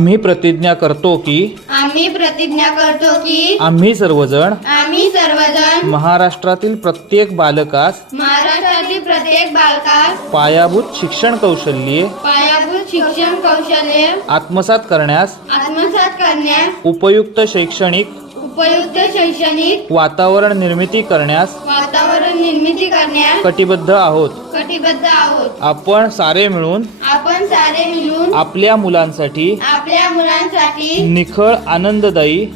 आम्ही प्रतिज्ञा करतो की आम्ही सर्वजण महाराष्ट्रातील प्रत्येक बालकास पायाभूत शिक्षण कौशल्ये आत्मसात करण्यास उपयुक्त शैक्षणिक वातावरण निर्मिती करण्यास कटिबद्ध आहोत। आपण सारे मिळून आपल्या मुलांसाठी निखळ आनंददायी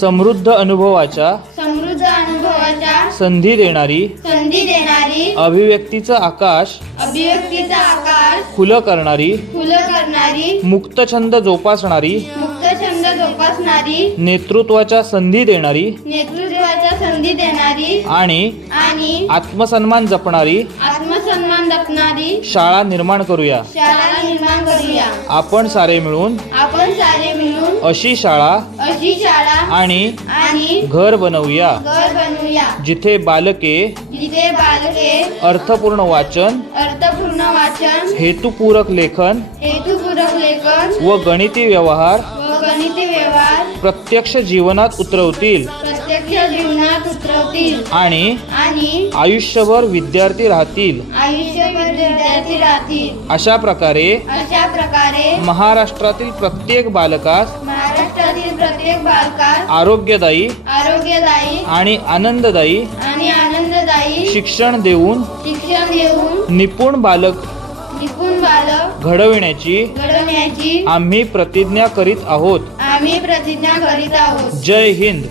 समृद्ध अनुभवाच्या संधी देणारी अभिव्यक्तीचं आकाश खुलं करणारी मुक्तछंद जोपासणारी नेतृत्वाच्या संधी देणारी आणि आत्मसन्मान जपणारी शाळा निर्माण करूया। आपण सारे मिळून अशी शाळा आणि घर बनवूया जिथे बालके अर्थपूर्ण वाचन हेतुपूरक लेखन व गणिती व्यवहार प्रत्यक्ष जीवनात उतरवतील आणि आयुष्यभर विद्यार्थी राहतील। अशा प्रकारे महाराष्ट्रातील प्रत्येक बालकास आरोग्यदायी आणि आनंददायी शिक्षण देऊन निपुण बालक घडविण्याची आम्ही प्रतिज्ञा करीत आहोत। जय हिंद।